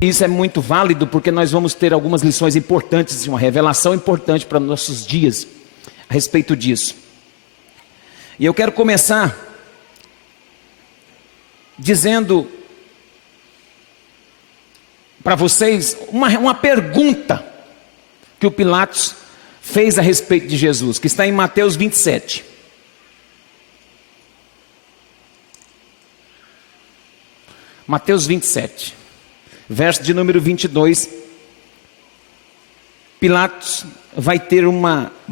Isso é muito válido porque nós vamos ter algumas lições importantes, uma revelação importante para nossos dias a respeito disso. E eu quero começar dizendo para vocês uma pergunta que o Pilatos fez a respeito de Jesus, que está em Mateus 27. Mateus 27, verso de número 22. Pilatos vai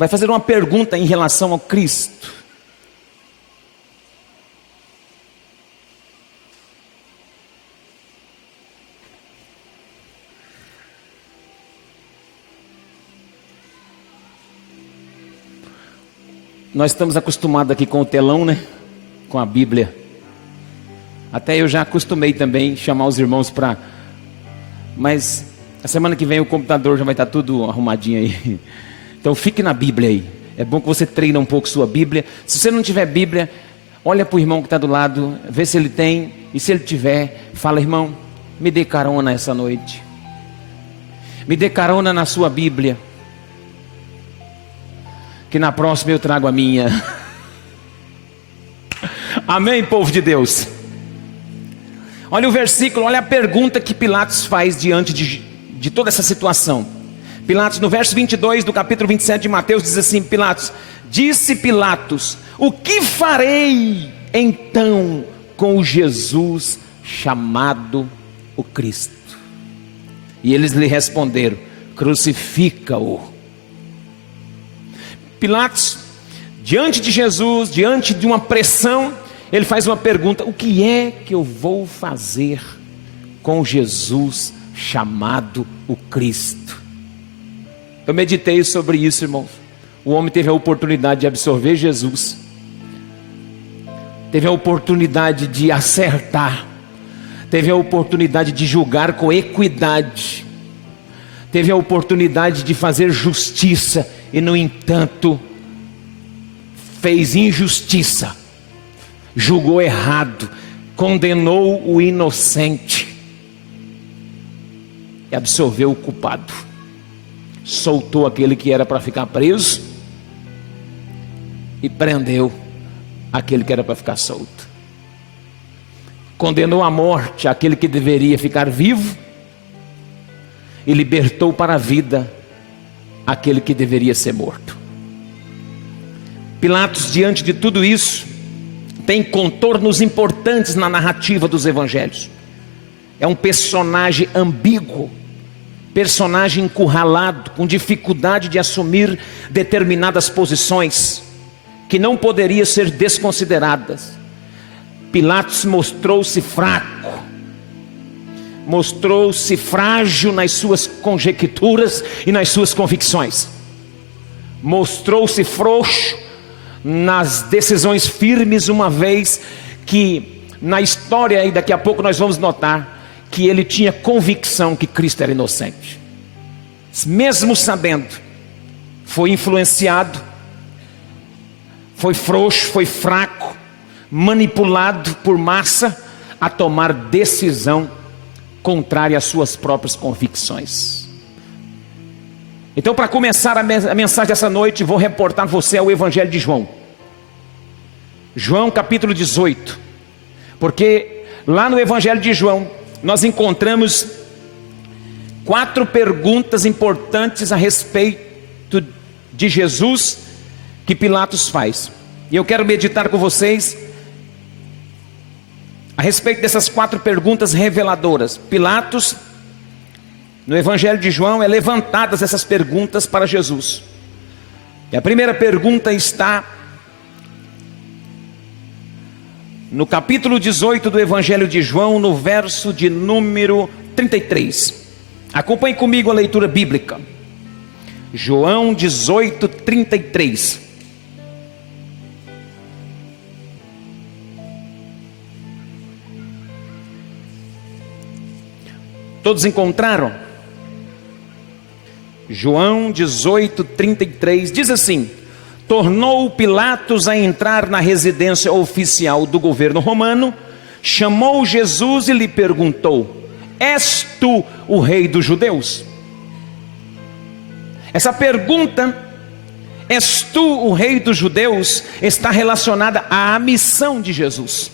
fazer uma pergunta em relação ao Cristo. Nós estamos acostumados aqui com o telão, né? Com a Bíblia. Até eu já acostumei também chamar os irmãos para... Mas a semana que vem o computador já vai estar tudo arrumadinho aí. Então fique na Bíblia aí. É bom que você treine um pouco sua Bíblia. Se você não tiver Bíblia, olha para o irmão que está do lado, vê se ele tem. E se ele tiver, fala: irmão, me dê carona essa noite. Me dê carona na sua Bíblia, que na próxima eu trago a minha. Amém, povo de Deus? Olha o versículo, olha a pergunta que Pilatos faz diante de toda essa situação. Pilatos, no verso 22 do capítulo 27 de Mateus, diz assim: disse Pilatos, o que farei então com o Jesus chamado o Cristo? E eles lhe responderam: crucifica-o. Pilatos, diante de Jesus, diante de uma pressão, ele faz uma pergunta: o que é que eu vou fazer com Jesus chamado o Cristo? Eu meditei sobre isso, irmãos. O homem teve a oportunidade de absorver Jesus, teve a oportunidade de acertar, teve a oportunidade de julgar com equidade, teve a oportunidade de fazer justiça, e no entanto fez injustiça, julgou errado, condenou o inocente e absorveu o culpado, soltou aquele que era para ficar preso e prendeu aquele que era para ficar solto, condenou à morte aquele que deveria ficar vivo e libertou para a vida aquele que deveria ser morto. Pilatos, diante de tudo isso, tem contornos importantes na narrativa dos evangelhos. É um personagem ambíguo, personagem encurralado, com dificuldade de assumir determinadas posições que não poderiam ser desconsideradas. Pilatos mostrou-se fraco, mostrou-se frágil nas suas conjecturas e nas suas convicções, mostrou-se frouxo nas decisões firmes, uma vez que na história, e daqui a pouco nós vamos notar, que ele tinha convicção que Cristo era inocente, mesmo sabendo, foi influenciado, foi frouxo, foi fraco, manipulado por massa a tomar decisão contrária às suas próprias convicções. Então, para começar a mensagem dessa noite, vou reportar você ao Evangelho de João. João capítulo 18. Porque lá no Evangelho de João, nós encontramos 4 perguntas importantes a respeito de Jesus que Pilatos faz. E eu quero meditar com vocês a respeito dessas 4 perguntas reveladoras. Pilatos, no Evangelho de João, é levantadas essas perguntas para Jesus. E a primeira pergunta está no capítulo 18 do Evangelho de João, no verso de número 33. Acompanhe comigo a leitura bíblica. João 18, 33. Todos encontraram? João 18, 33 diz assim: tornou Pilatos a entrar na residência oficial do governo romano, chamou Jesus e lhe perguntou: és tu o rei dos judeus? Essa pergunta, és tu o rei dos judeus, está relacionada à missão de Jesus.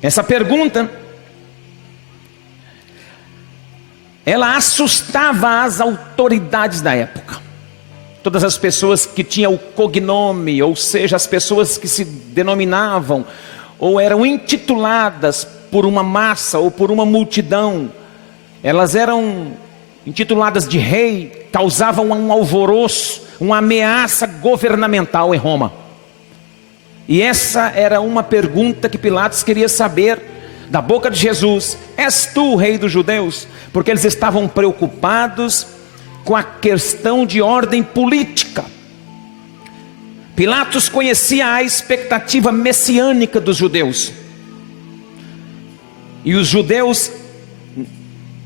Essa pergunta, ela assustava as autoridades da época. Todas as pessoas que tinham o cognome, ou seja, as pessoas que se denominavam, ou eram intituladas por uma massa, ou por uma multidão, elas eram intituladas de rei, causavam um alvoroço, uma ameaça governamental em Roma. E essa era uma pergunta que Pilatos queria saber da boca de Jesus: és tu o rei dos judeus? Porque eles estavam preocupados com a questão de ordem política. Pilatos conhecia a expectativa messiânica dos judeus. E os judeus,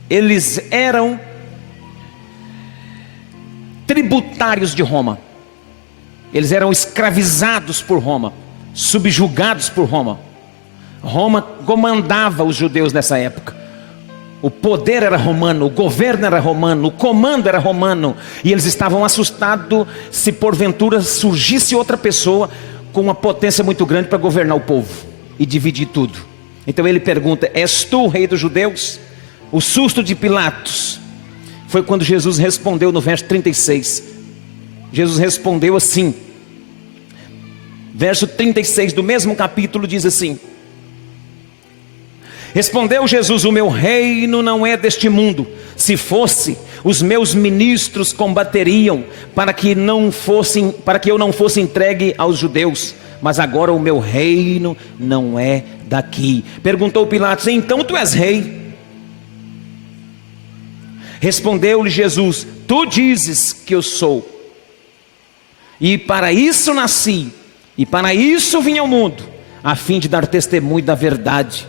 eles eram tributários de Roma. Eles eram escravizados por Roma, subjugados por Roma. Roma comandava os judeus nessa época. O poder era romano, o governo era romano, o comando era romano. E eles estavam assustados se porventura surgisse outra pessoa com uma potência muito grande para governar o povo e dividir tudo. Então ele pergunta: és tu o rei dos judeus? O susto de Pilatos foi quando Jesus respondeu no verso 36. Jesus respondeu assim. Verso 36 do mesmo capítulo diz assim: respondeu Jesus: o meu reino não é deste mundo. Se fosse, os meus ministros combateriam para que eu não fosse entregue aos judeus. Mas agora o meu reino não é daqui. Perguntou Pilatos: então tu és rei? Respondeu-lhe Jesus: tu dizes que eu sou. E para isso nasci, e para isso vim ao mundo, a fim de dar testemunho da verdade.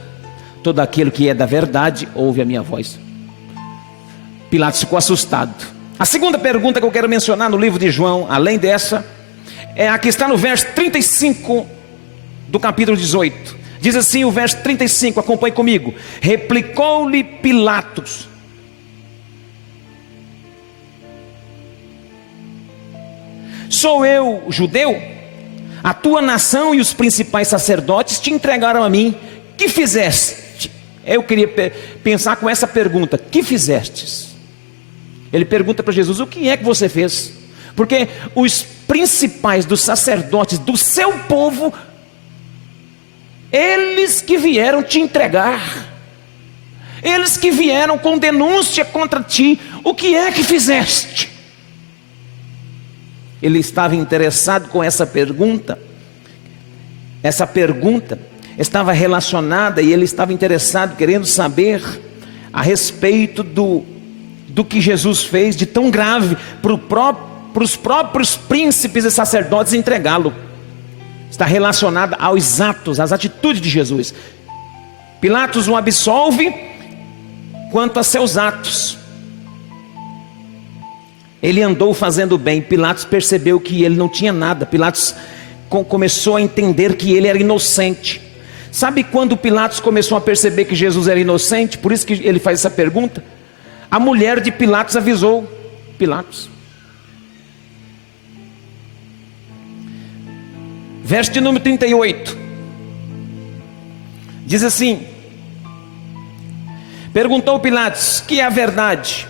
Todo aquele que é da verdade ouve a minha voz. Pilatos ficou assustado. A segunda pergunta que eu quero mencionar no livro de João, além dessa, é a que está no verso 35 do capítulo 18. Diz assim o verso 35, acompanhe comigo. Replicou-lhe Pilatos: sou eu judeu? A tua nação e os principais sacerdotes te entregaram a mim. Que fizeste? Eu queria pensar com essa pergunta: que fizestes? Ele pergunta para Jesus: o que é que você fez? Porque os principais dos sacerdotes do seu povo, eles que vieram te entregar, eles que vieram com denúncia contra ti, o que é que fizeste? Ele estava interessado com essa pergunta. Essa pergunta estava relacionada, e ele estava interessado, querendo saber a respeito do que Jesus fez de tão grave para os próprios príncipes e sacerdotes entregá-lo. Está relacionada aos atos, às atitudes de Jesus. Pilatos o absolve quanto a seus atos. Ele andou fazendo bem. Pilatos percebeu que ele não tinha nada. Pilatos começou a entender que ele era inocente. Sabe quando Pilatos começou a perceber que Jesus era inocente? Por isso que ele faz essa pergunta. A mulher de Pilatos avisou Pilatos. Verso de número 38. Diz assim: perguntou Pilatos: que é a verdade?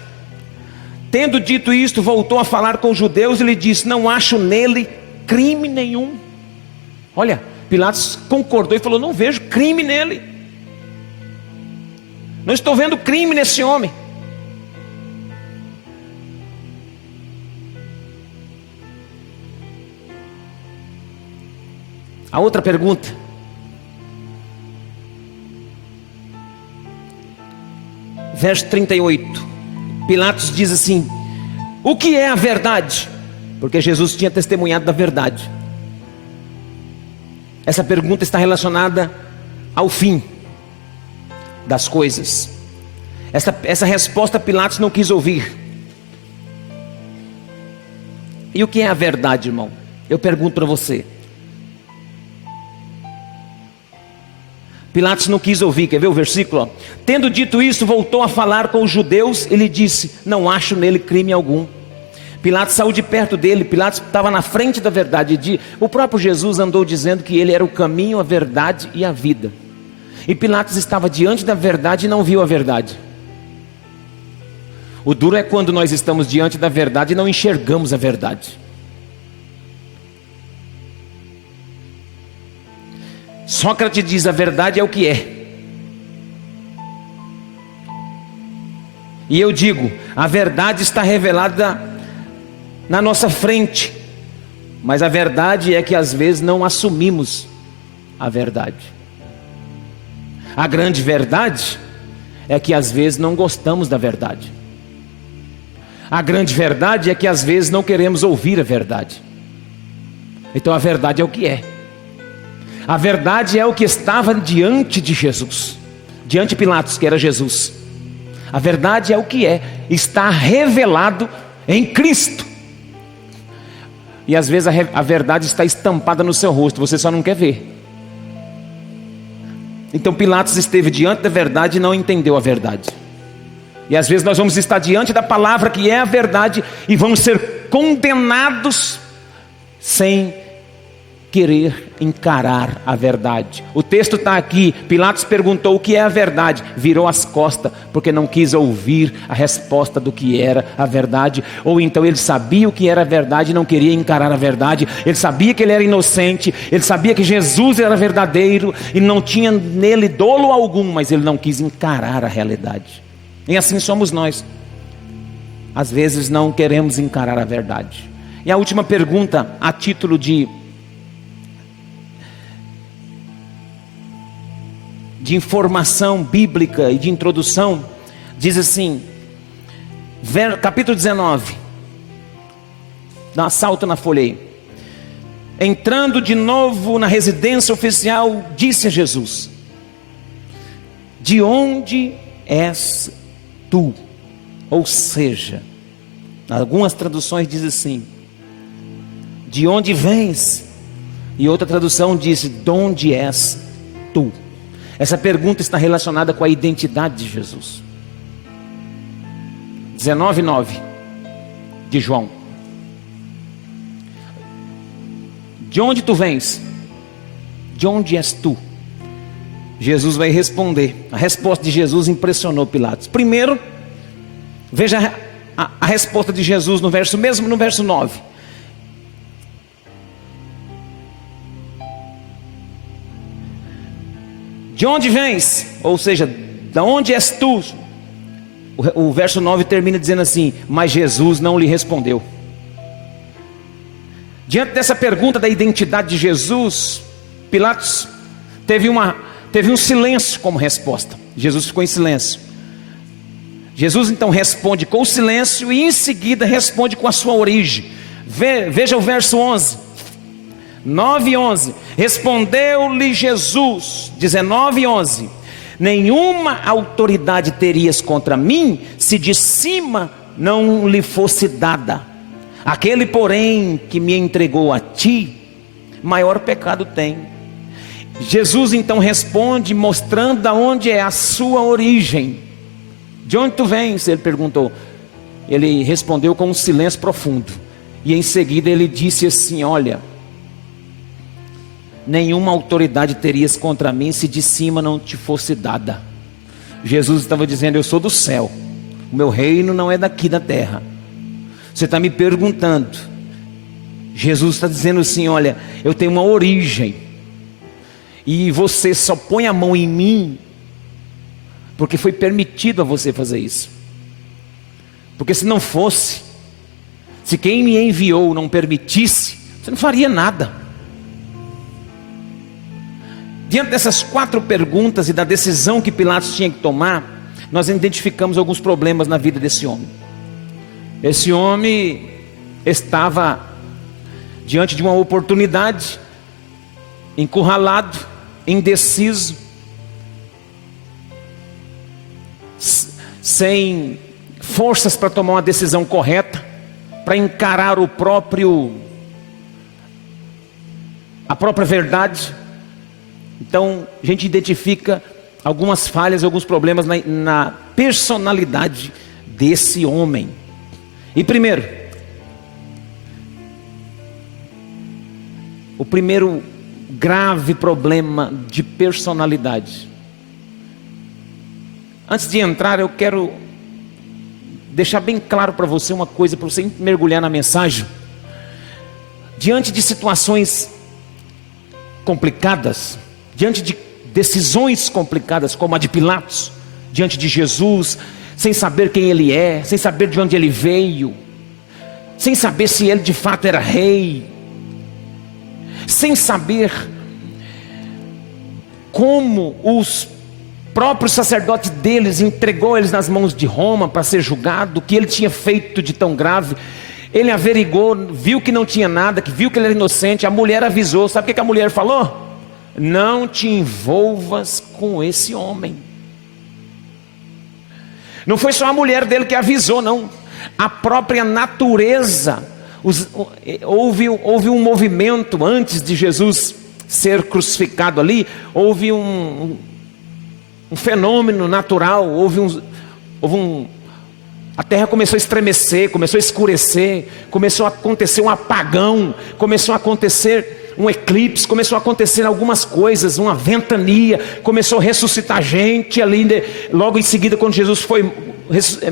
Tendo dito isto, voltou a falar com os judeus e lhe disse: não acho nele crime nenhum. Olha, Pilatos concordou e falou: não vejo crime nele. Não estou vendo crime nesse homem. A outra pergunta: verso 38. Pilatos diz assim: o que é a verdade? Porque Jesus tinha testemunhado da verdade. Essa pergunta está relacionada ao fim das coisas. Essa resposta Pilatos não quis ouvir. E o que é a verdade, irmão? Eu pergunto para você. Pilatos não quis ouvir, quer ver o versículo? Ó? Tendo dito isso, voltou a falar com os judeus, ele disse: não acho nele crime algum. Pilatos saiu de perto dele, Pilatos estava na frente da verdade. O próprio Jesus andou dizendo que ele era o caminho, a verdade e a vida. E Pilatos estava diante da verdade e não viu a verdade. O duro é quando nós estamos diante da verdade e não enxergamos a verdade. Sócrates diz: a verdade é o que é. E eu digo: a verdade está revelada na nossa frente, mas a verdade é que às vezes não assumimos a verdade. A grande verdade é que às vezes não gostamos da verdade. A grande verdade é que às vezes não queremos ouvir a verdade. Então a verdade é o que é. A verdade é o que estava diante de Jesus, diante de Pilatos, que era Jesus. A verdade é o que é, está revelado em Cristo. E às vezes a verdade está estampada no seu rosto, você só não quer ver. Então Pilatos esteve diante da verdade e não entendeu a verdade. E às vezes nós vamos estar diante da palavra que é a verdade e vamos ser condenados sem querer encarar a verdade. O texto está aqui. Pilatos perguntou o que é a verdade, virou as costas porque não quis ouvir a resposta do que era a verdade. Ou então ele sabia o que era a verdade e não queria encarar a verdade. Ele sabia que ele era inocente, ele sabia que Jesus era verdadeiro e não tinha nele dolo algum, mas ele não quis encarar a realidade. E assim somos nós. Às vezes não queremos encarar a verdade. E a última pergunta, a título de informação bíblica e de introdução, diz assim, capítulo 19, dá um salto na folha aí. Entrando de novo na residência oficial, disse a Jesus: de onde és tu? Ou seja, algumas traduções dizem assim: de onde vens? E outra tradução diz: de onde és tu? Essa pergunta está relacionada com a identidade de Jesus. 19:9 de João. De onde tu vens? De onde és tu? Jesus vai responder. A resposta de Jesus impressionou Pilatos. Primeiro, veja a resposta de Jesus no verso 9. De onde vens? Ou seja, de onde és tu? O verso 9 termina dizendo assim: mas Jesus não lhe respondeu. Diante dessa pergunta da identidade de Jesus, Pilatos teve um silêncio como resposta. Jesus ficou em silêncio. Jesus então responde com o silêncio e em seguida responde com a sua origem. Veja o verso 11. 9:11, respondeu-lhe Jesus, 19:11, nenhuma autoridade terias contra mim, se de cima não lhe fosse dada. Aquele porém que me entregou a ti, maior pecado tem. Jesus então responde, mostrando de onde é a sua origem. De onde tu vens? Ele perguntou. Ele respondeu com um silêncio profundo, e em seguida ele disse assim: olha, nenhuma autoridade terias contra mim se de cima não te fosse dada. Jesus estava dizendo: eu sou do céu, o meu reino não é daqui da terra. Você está me perguntando. Jesus está dizendo assim: olha, eu tenho uma origem, e você só põe a mão em mim porque foi permitido a você fazer isso. Porque se não fosse, se quem me enviou não permitisse, você não faria nada. Diante dessas 4 perguntas e da decisão que Pilatos tinha que tomar, nós identificamos alguns problemas na vida desse homem. Esse homem estava diante de uma oportunidade, encurralado, indeciso, sem forças para tomar uma decisão correta, para encarar a própria verdade. Então a gente identifica algumas falhas, alguns problemas na personalidade desse homem. E primeiro, o primeiro grave problema de personalidade. Antes de entrar, eu quero deixar bem claro para você uma coisa, para você mergulhar na mensagem. Diante de situações complicadas, diante de decisões complicadas, como a de Pilatos, diante de Jesus, sem saber quem ele é, sem saber de onde ele veio, sem saber se ele de fato era rei, sem saber como os próprios sacerdotes deles entregou eles nas mãos de Roma para ser julgado, o que ele tinha feito de tão grave. Ele averigou, viu que não tinha nada, que viu que ele era inocente. A mulher avisou, sabe o que a mulher falou? Não te envolvas com esse homem. Não foi só a mulher dele que avisou, não. A própria natureza. Houve um movimento antes de Jesus ser crucificado ali. Houve um fenômeno natural. A terra começou a estremecer, começou a escurecer, começou a acontecer um apagão, começou a acontecer um eclipse, começou a acontecer algumas coisas, uma ventania, começou a ressuscitar gente ali, logo em seguida quando Jesus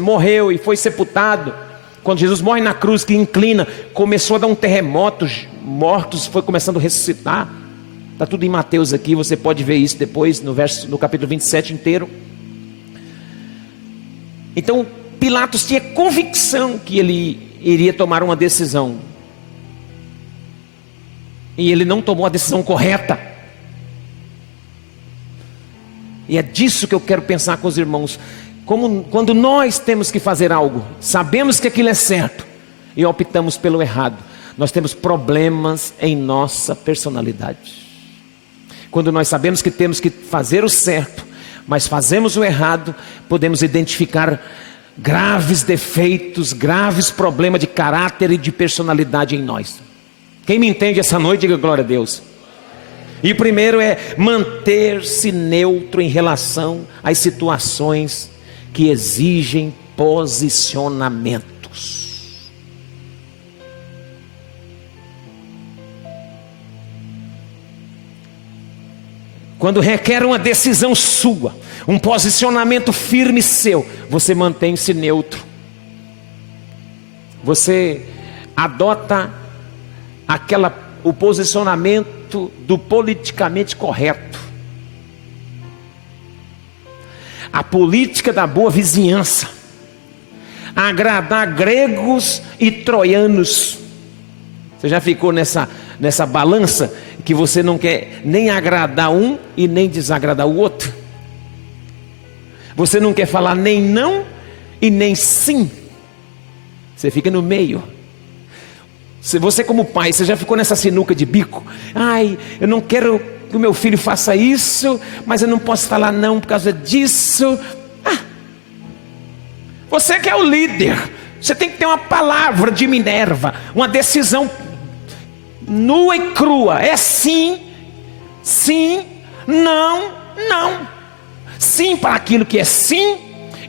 morreu e foi sepultado, quando Jesus morre na cruz que inclina, começou a dar um terremoto, mortos foi começando a ressuscitar. Está tudo em Mateus aqui, você pode ver isso depois no capítulo 27 inteiro. Então Pilatos tinha convicção que ele iria tomar uma decisão, e ele não tomou a decisão correta. E é disso que eu quero pensar com os irmãos. Quando nós temos que fazer algo, sabemos que aquilo é certo e optamos pelo errado, nós temos problemas em nossa personalidade. Quando nós sabemos que temos que fazer o certo, mas fazemos o errado, podemos identificar graves defeitos, graves problemas de caráter e de personalidade em nós. Quem me entende essa noite, diga glória a Deus. E o primeiro é manter-se neutro em relação às situações que exigem posicionamentos. Quando requer uma decisão sua, um posicionamento firme seu, você mantém-se neutro. Você adota o posicionamento do politicamente correto, a política da boa vizinhança, agradar gregos e troianos. Você já ficou nessa balança que você não quer nem agradar um e nem desagradar o outro? Você não quer falar nem não e nem sim, você fica no meio. Se você como pai, você já ficou nessa sinuca de bico? Ai, eu não quero que o meu filho faça isso, mas eu não posso falar não por causa disso. Você que é o líder, você tem que ter uma palavra de Minerva, uma decisão nua e crua. É sim, sim, não, não. Sim para aquilo que é sim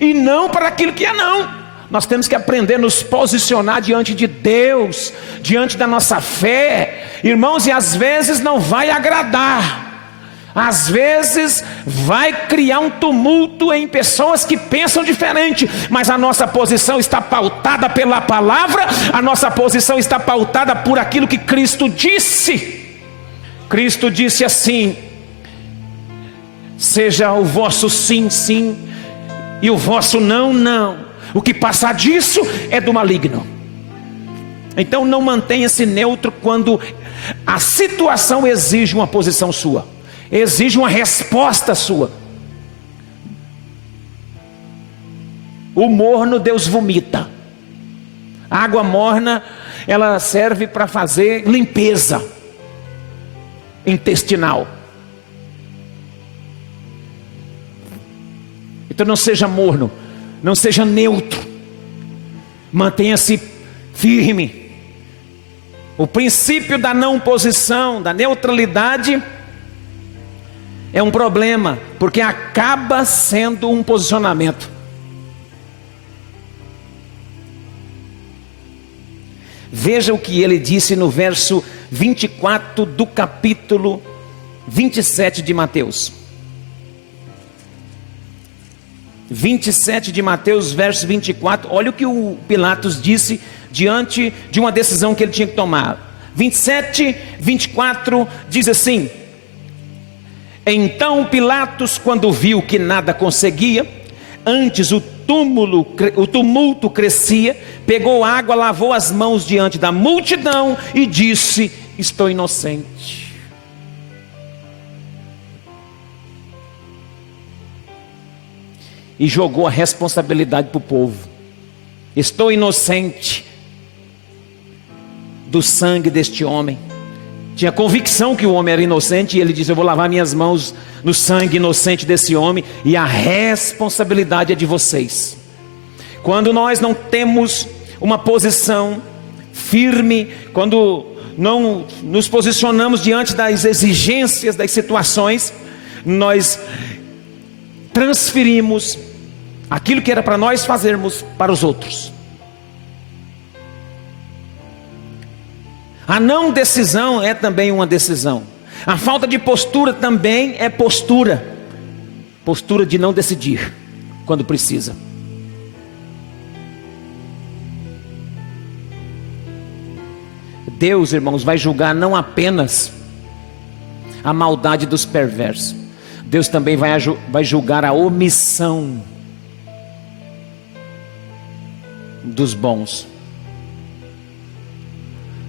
e não para aquilo que é não. Nós temos que aprender a nos posicionar diante de Deus, diante da nossa fé, irmãos, e às vezes não vai agradar, às vezes vai criar um tumulto em pessoas que pensam diferente, mas a nossa posição está pautada pela palavra, a nossa posição está pautada por aquilo que Cristo disse. Cristo disse assim: seja o vosso sim, sim, e o vosso não, não. O que passar disso é do maligno. Então não mantenha-se neutro quando a situação exige uma posição sua, exige uma resposta sua. O morno Deus vomita. A água morna, ela serve para fazer limpeza intestinal. Então não seja morno, não seja neutro, mantenha-se firme. O princípio da não posição, da neutralidade, é um problema, porque acaba sendo um posicionamento. Veja o que ele disse no verso 24 do capítulo 27 de Mateus. 27 de Mateus, verso 24. Olha o que o Pilatos disse diante de uma decisão que ele tinha que tomar. 27, 24 diz assim: então Pilatos, quando viu que nada conseguia, antes o tumulto crescia, pegou água, lavou as mãos diante da multidão e disse: estou inocente. E jogou a responsabilidade para o povo. Estou inocente do sangue deste homem. Tinha convicção que o homem era inocente, e ele disse: eu vou lavar minhas mãos no sangue inocente desse homem, e a responsabilidade é de vocês. Quando nós não temos uma posição firme, quando não nos posicionamos diante das exigências das situações, nós transferimos aquilo que era para nós fazermos para os outros. A não decisão é também uma decisão. A falta de postura também é postura. Postura de não decidir quando precisa. Deus, irmãos, vai julgar não apenas a maldade dos perversos. Deus também vai julgar a omissão dos bons.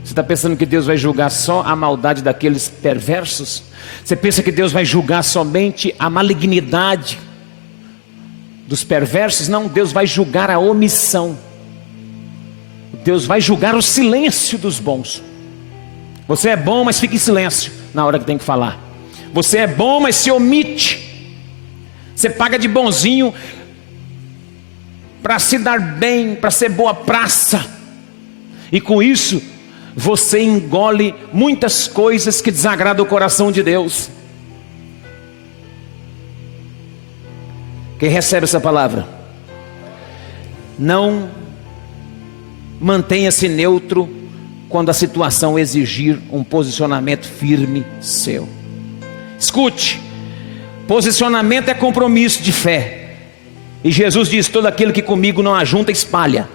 Você está pensando que Deus vai julgar só a maldade daqueles perversos? Você pensa que Deus vai julgar somente a malignidade dos perversos? Não, Deus vai julgar a omissão. Deus vai julgar o silêncio dos bons. Você é bom, mas fica em silêncio na hora que tem que falar. Você é bom, mas se omite. Você paga de bonzinho para se dar bem, para ser boa praça. E com isso você engole muitas coisas que desagradam o coração de Deus. Quem recebe essa palavra? Não mantenha-se neutro quando a situação exigir um posicionamento firme seu. Escute, posicionamento é compromisso de fé. E Jesus diz: todo aquele que comigo não ajunta, espalha.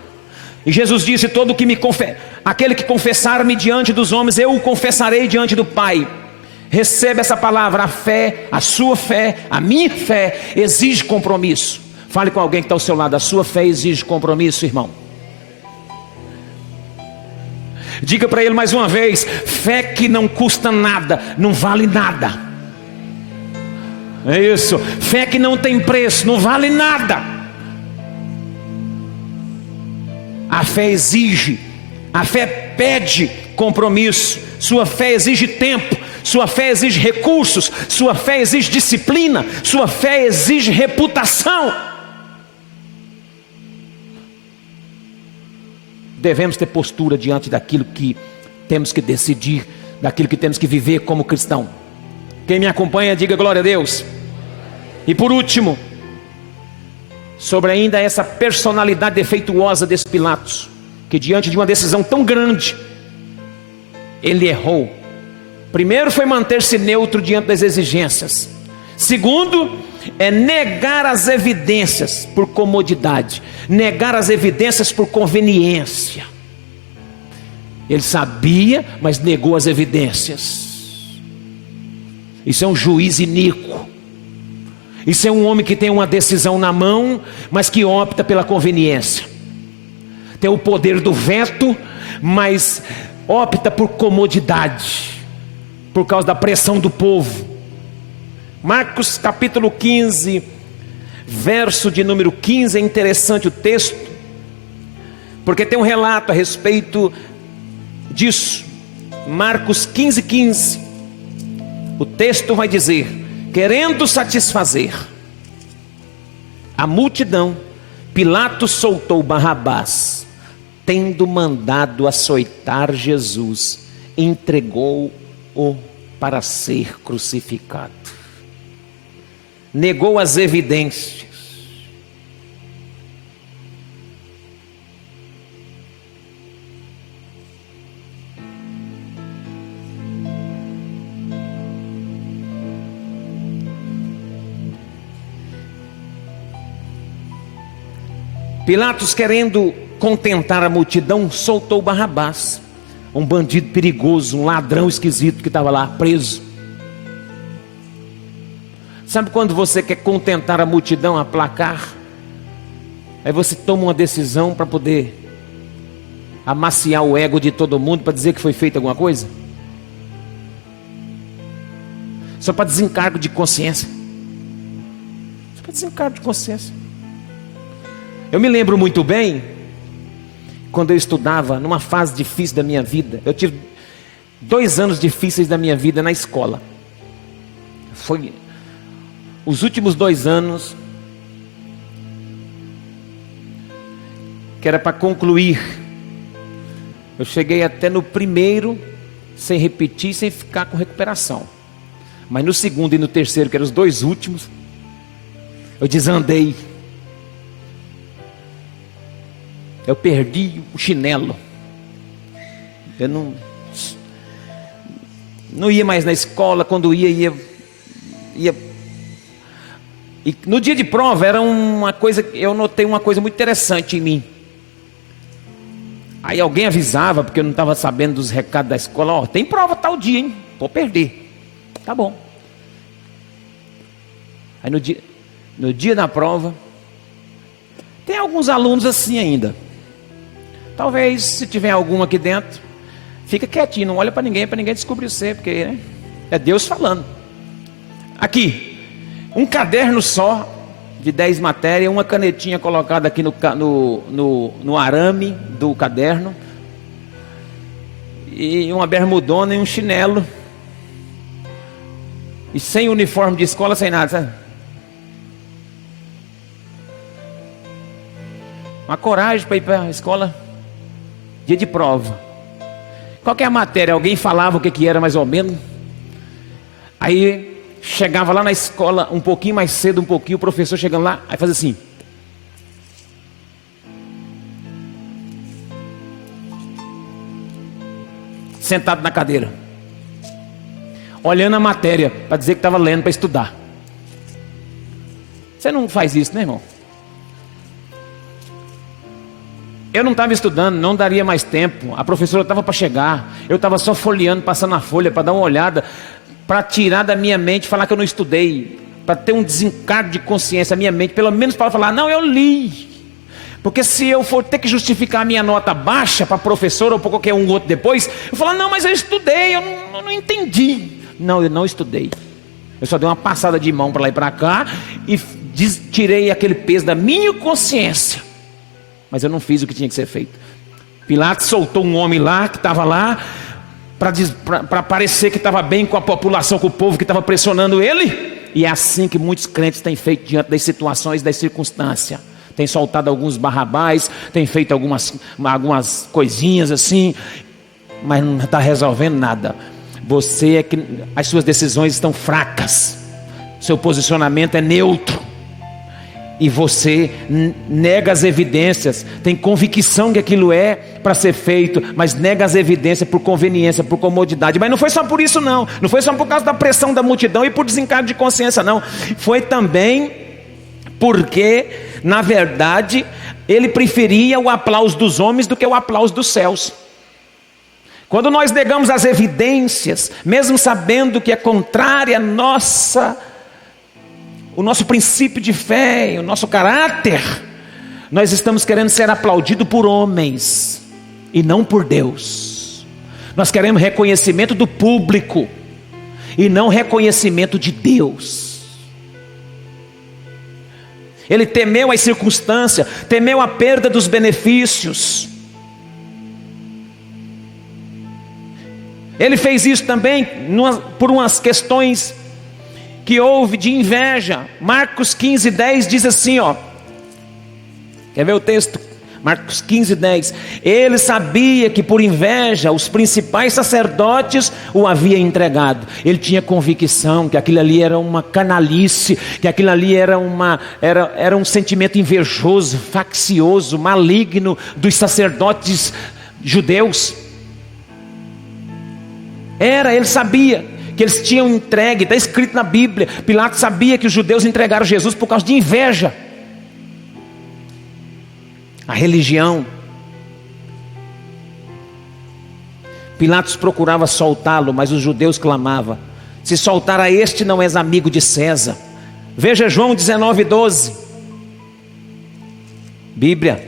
E Jesus disse: aquele que confessar-me diante dos homens, eu o confessarei diante do Pai. Receba essa palavra. A fé, a sua fé, a minha fé exige compromisso. Fale com alguém que está ao seu lado: a sua fé exige compromisso, irmão. Diga para ele mais uma vez: fé que não custa nada, não vale nada. É isso. Fé que não tem preço, não vale nada. A fé exige, a fé pede compromisso. Sua fé exige tempo, sua fé exige recursos, sua fé exige disciplina, sua fé exige reputação. Devemos ter postura diante daquilo que temos que decidir, daquilo que temos que viver como cristão. Quem me acompanha, diga glória a Deus. E por último, sobre ainda essa personalidade defeituosa desse Pilatos, que diante de uma decisão tão grande, ele errou. Primeiro foi manter-se neutro diante das exigências. Segundo, é negar as evidências por comodidade, negar as evidências por conveniência. Ele sabia, mas negou as evidências. Isso é um juiz iníquo. Isso é um homem que tem uma decisão na mão, mas que opta pela conveniência. Tem o poder do veto, mas opta por comodidade, por causa da pressão do povo. Marcos capítulo 15, verso de número 15, é interessante o texto, porque tem um relato a respeito disso. Marcos 15, 15. O texto vai dizer: querendo satisfazer a multidão, Pilatos soltou Barrabás, tendo mandado açoitar Jesus, entregou-o para ser crucificado. negou as evidências. Pilatos, querendo contentar a multidão, soltou Barrabás, um bandido perigoso, um ladrão esquisito que estava lá preso. Sabe quando você quer contentar a multidão, aplacar? Aí você toma uma decisão para poder amaciar o ego de todo mundo, para dizer que foi feita alguma coisa? Só para desencargo de consciência. Só para desencargo de consciência. Eu me lembro muito bem, quando eu estudava, numa fase difícil da minha vida. Eu tive 2 anos difíceis da minha vida na escola. Foi os últimos 2 anos, que era para concluir. Eu cheguei até no primeiro, sem repetir, sem ficar com recuperação. Mas no segundo e no terceiro, que eram os 2 últimos, eu desandei. Eu perdi o chinelo. Eu não ia mais na escola. Quando ia. E no dia de prova era uma coisa. Eu notei uma coisa muito interessante em mim. Aí alguém avisava, porque eu não estava sabendo dos recados da escola. Ó, tem prova tal dia, hein? Vou perder. Tá bom. Aí no dia da prova, tem alguns alunos assim ainda. Talvez, se tiver algum aqui dentro, fica quietinho, não olha para ninguém descobrir você, porque né, é Deus falando. Aqui, um caderno só, de 10 matérias, uma canetinha colocada aqui no arame do caderno, e uma bermudona e um chinelo, e sem uniforme de escola, sem nada, sabe? Uma coragem para ir para a escola. Dia de prova. Qualquer matéria, alguém falava o que era mais ou menos. Aí chegava lá na escola um pouquinho mais cedo, o professor chegando lá, aí fazia assim. Sentado na cadeira, olhando a matéria, para dizer que estava lendo para estudar. Você não faz isso, né, irmão? Eu não estava estudando, não daria mais tempo. A professora estava para chegar. Eu estava só folheando, passando a folha para dar uma olhada, para tirar da minha mente, falar que eu não estudei, para ter um desencargo de consciência na minha mente, pelo menos para falar, não, eu li. Porque se eu for ter que justificar a minha nota baixa para a professora ou para qualquer um outro depois, eu falar, não, mas eu estudei, eu não entendi. Não, eu não estudei. Eu só dei uma passada de mão para lá e para cá e tirei aquele peso da minha consciência. Mas eu não fiz o que tinha que ser feito. Pilatos soltou um homem lá, que estava lá, para parecer que estava bem com a população, com o povo que estava pressionando ele. E é assim que muitos crentes têm feito diante das situações, das circunstâncias. Tem soltado alguns Barrabás, tem feito algumas coisinhas assim, mas não está resolvendo nada. Você é que as suas decisões estão fracas, seu posicionamento é neutro. E você nega as evidências, tem convicção que aquilo é para ser feito, mas nega as evidências por conveniência, por comodidade. Mas não foi só por isso não, não foi só por causa da pressão da multidão e por desencargo de consciência não. Foi também porque, na verdade, ele preferia o aplauso dos homens do que o aplauso dos céus. Quando nós negamos as evidências, mesmo sabendo que é contrária a o nosso princípio de fé, o nosso caráter, nós estamos querendo ser aplaudidos por homens e não por Deus. Nós queremos reconhecimento do público e não reconhecimento de Deus. Ele temeu as circunstâncias, temeu a perda dos benefícios. Ele fez isso também por umas questões que houve de inveja. Marcos 15:10 diz assim, ó. Quer ver o texto? Marcos 15:10. Ele sabia que por inveja os principais sacerdotes o haviam entregado. Ele tinha convicção que aquilo ali era uma canalice, que aquilo ali era um sentimento invejoso, faccioso, maligno dos sacerdotes judeus. Ele sabia que eles tinham entregue, está escrito na Bíblia. Pilatos sabia que os judeus entregaram Jesus por causa de inveja. A religião. Pilatos procurava soltá-lo, mas os judeus clamavam: se soltar a este, não és amigo de César. Veja João 19:12. Bíblia.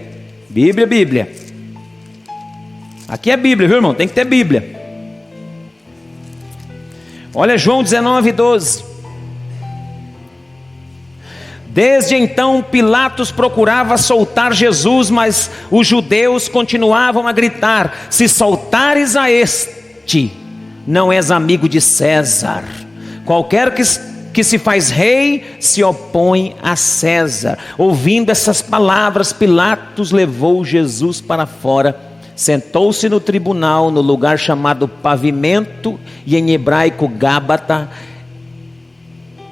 Aqui é Bíblia, viu, irmão? Tem que ter Bíblia. Olha João 19:12. Desde então Pilatos procurava soltar Jesus, mas os judeus continuavam a gritar: se soltares a este, não és amigo de César. Qualquer que se faz rei se opõe a César. Ouvindo essas palavras, Pilatos levou Jesus para fora, sentou-se no tribunal, no lugar chamado Pavimento, e em hebraico Gábata.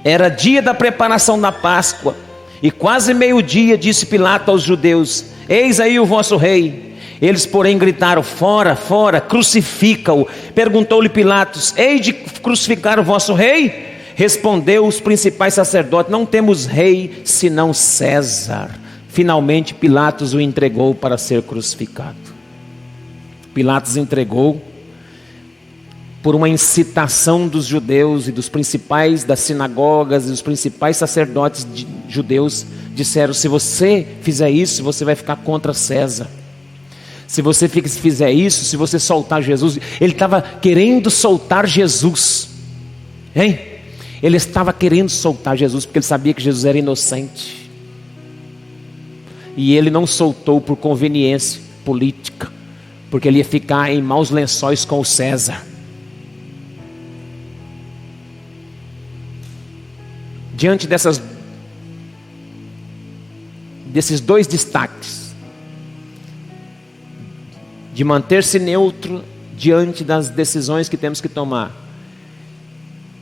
Era dia da preparação da Páscoa, e quase meio-dia disse Pilatos aos judeus: eis aí o vosso rei. Eles porém gritaram: fora, fora, crucifica-o. Perguntou-lhe Pilatos: hei de crucificar o vosso rei? Respondeu os principais sacerdotes: não temos rei senão César. Finalmente Pilatos o entregou para ser crucificado. Pilatos entregou por uma incitação dos judeus e dos principais das sinagogas e dos principais sacerdotes judeus. Disseram: se você fizer isso, você vai ficar contra César. Se você fizer isso, se você soltar Jesus. Ele estava querendo soltar Jesus, hein? Ele estava querendo soltar Jesus, porque ele sabia que Jesus era inocente, e ele não soltou por conveniência política, porque ele ia ficar em maus lençóis com o César. Diante desses dois destaques, de manter-se neutro diante das decisões que temos que tomar,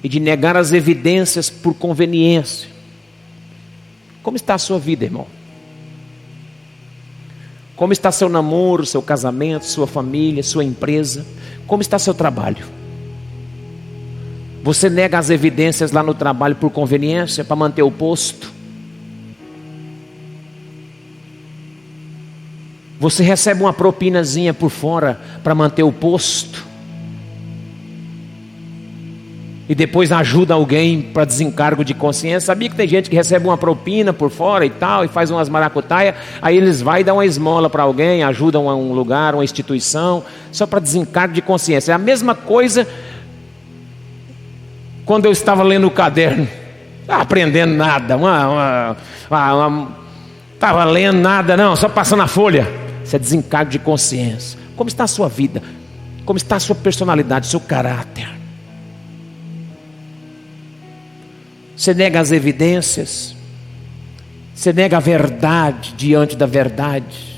e de negar as evidências por conveniência, como está a sua vida, irmão? Como está seu namoro, seu casamento, sua família, sua empresa? Como está seu trabalho? Você nega as evidências lá no trabalho por conveniência, para manter o posto? Você recebe uma propinazinha por fora para manter o posto? E depois ajuda alguém para desencargo de consciência? Sabia que tem gente que recebe uma propina por fora e tal, e faz umas maracutaias, aí eles vão e dão uma esmola para alguém, ajudam a um lugar, uma instituição, só para desencargo de consciência. É a mesma coisa quando eu estava lendo o caderno, aprendendo nada, estava lendo nada não, só passando a folha. Isso é desencargo de consciência. Como está a sua vida? Como está a sua personalidade, seu caráter? Você nega as evidências? Você nega a verdade diante da verdade?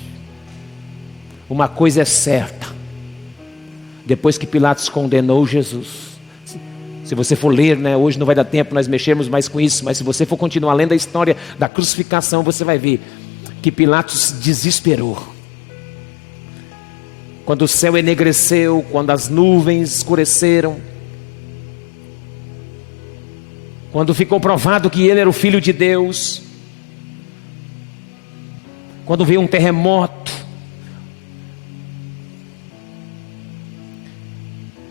Uma coisa é certa: depois que Pilatos condenou Jesus, se você for ler, hoje não vai dar tempo nós mexermos mais com isso, mas se você for continuar lendo a história da crucificação, você vai ver que Pilatos desesperou. Quando o céu enegreceu, quando as nuvens escureceram, quando ficou provado que ele era o Filho de Deus, quando veio um terremoto,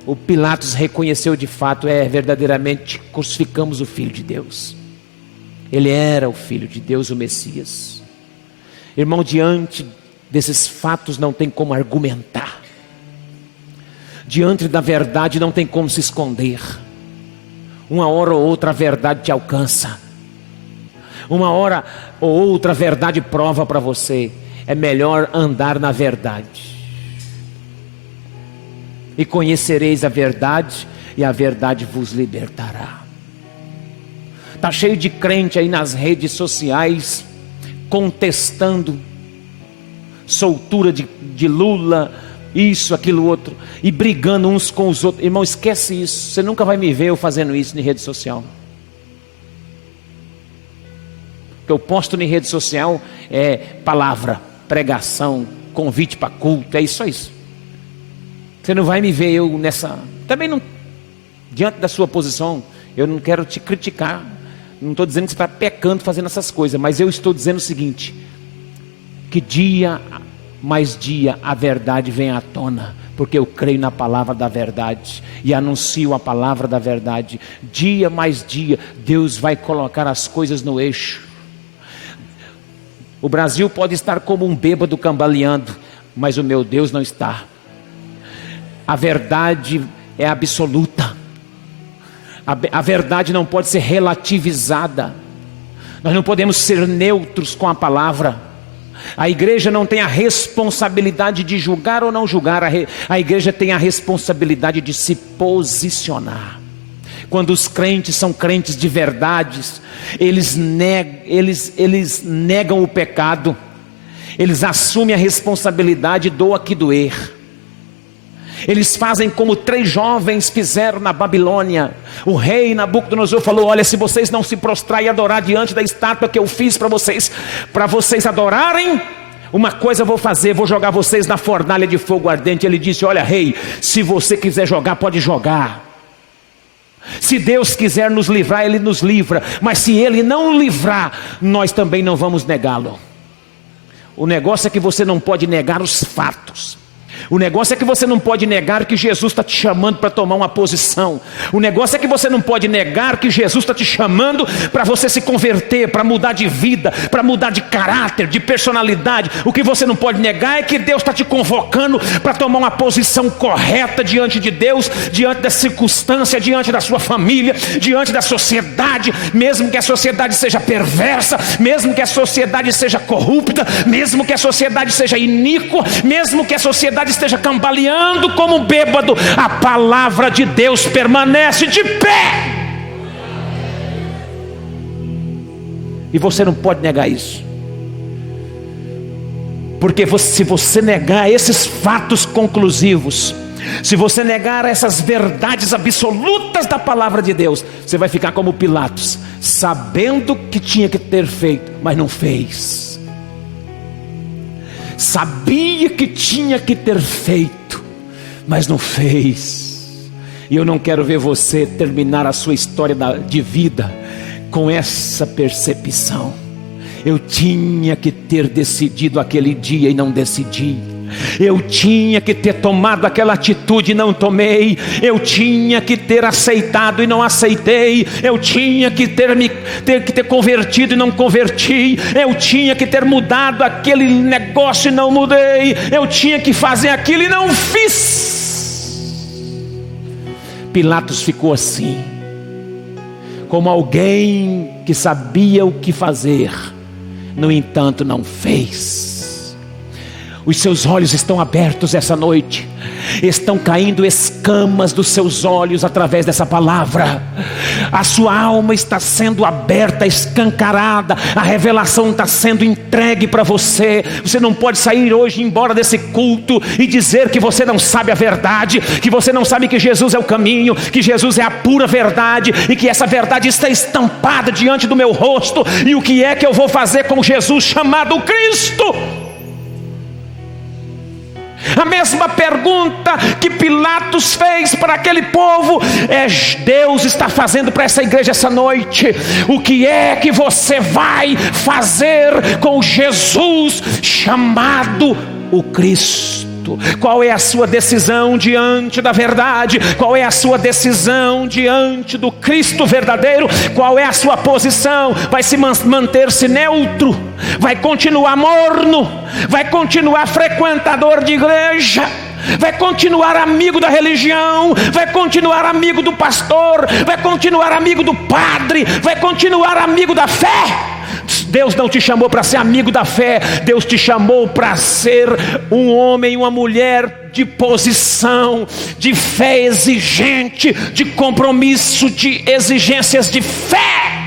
o Pilatos reconheceu de fato: verdadeiramente crucificamos o Filho de Deus. Ele era o Filho de Deus, o Messias. Irmão, diante desses fatos não tem como argumentar. Diante da verdade não tem como se esconder. Uma hora ou outra a verdade te alcança. Uma hora ou outra a verdade prova para você: é melhor andar na verdade. E conhecereis a verdade, e a verdade vos libertará. Está cheio de crente aí nas redes sociais contestando soltura de Lula, isso, aquilo, outro, e brigando uns com os outros. Irmão, esquece isso. Você nunca vai me ver eu fazendo isso em rede social. O que eu posto em rede social é palavra, pregação, convite para culto, é isso. Você não vai me ver eu nessa... Também não, diante da sua posição, eu não quero te criticar. Não estou dizendo que você está pecando fazendo essas coisas, mas eu estou dizendo o seguinte: que dia mais dia a verdade vem à tona, porque eu creio na palavra da verdade e anuncio a palavra da verdade. Dia mais dia Deus vai colocar as coisas no eixo. O Brasil pode estar como um bêbado cambaleando, mas o meu Deus não está. A verdade é absoluta. A verdade não pode ser relativizada. Nós não podemos ser neutros com a palavra. A igreja não tem a responsabilidade de julgar ou não julgar. A igreja tem a responsabilidade de se posicionar. Quando os crentes são crentes de verdades, eles negam o pecado. Eles assumem a responsabilidade do que doer. Eles fazem como 3 jovens fizeram na Babilônia. O rei Nabucodonosor falou: olha, se vocês não se prostrar e adorar diante da estátua que eu fiz para vocês adorarem, uma coisa eu vou fazer, vou jogar vocês na fornalha de fogo ardente. Ele disse: olha, rei, se você quiser jogar, pode jogar. Se Deus quiser nos livrar, Ele nos livra. Mas se Ele não livrar, nós também não vamos negá-lo. O negócio é que você não pode negar os fatos. O negócio é que você não pode negar que Jesus está te chamando para tomar uma posição. O negócio é que você não pode negar que Jesus está te chamando para você se converter, para mudar de vida, para mudar de caráter, de personalidade. O que você não pode negar é que Deus está te convocando para tomar uma posição correta diante de Deus, diante da circunstância, diante da sua família, diante da sociedade. Mesmo que a sociedade seja perversa, mesmo que a sociedade seja corrupta, mesmo que a sociedade seja iníqua, mesmo que a sociedade esteja cambaleando como um bêbado, a palavra de Deus permanece de pé. E você não pode negar isso, porque se você negar esses fatos conclusivos, se você negar essas verdades absolutas da palavra de Deus, você vai ficar como Pilatos, sabendo que tinha que ter feito, mas não fez. Sabia que tinha que ter feito, mas não fez. E eu não quero ver você terminar a sua história de vida com essa percepção: eu tinha que ter decidido aquele dia e não decidi. Eu tinha que ter tomado aquela atitude e não tomei. Eu tinha que ter aceitado e não aceitei. Eu tinha que ter convertido e não converti. Eu tinha que ter mudado aquele negócio e não mudei. Eu tinha que fazer aquilo e não fiz. Pilatos ficou assim, como alguém que sabia o que fazer, no entanto não fez. Os seus olhos estão abertos essa noite. Estão caindo escamas dos seus olhos através dessa palavra. A sua alma está sendo aberta, escancarada. A revelação está sendo entregue para você. Você não pode sair hoje embora desse culto e dizer que você não sabe a verdade, que você não sabe que Jesus é o caminho, que Jesus é a pura verdade, e que essa verdade está estampada diante do meu rosto. E o que é que eu vou fazer com Jesus chamado Cristo? A mesma pergunta que Pilatos fez para aquele povo, Deus está fazendo para essa igreja essa noite. O que é que você vai fazer com Jesus chamado o Cristo? Qual é a sua decisão diante da verdade? Qual é a sua decisão diante do Cristo verdadeiro? Qual é a sua posição? Vai se manter-se neutro? Vai continuar morno? Vai continuar frequentador de igreja? Vai continuar amigo da religião? Vai continuar amigo do pastor? Vai continuar amigo do padre? Vai continuar amigo da fé? Deus não te chamou para ser amigo da fé. Deus te chamou para ser um homem e uma mulher de posição, de fé exigente, de compromisso, de exigências de fé.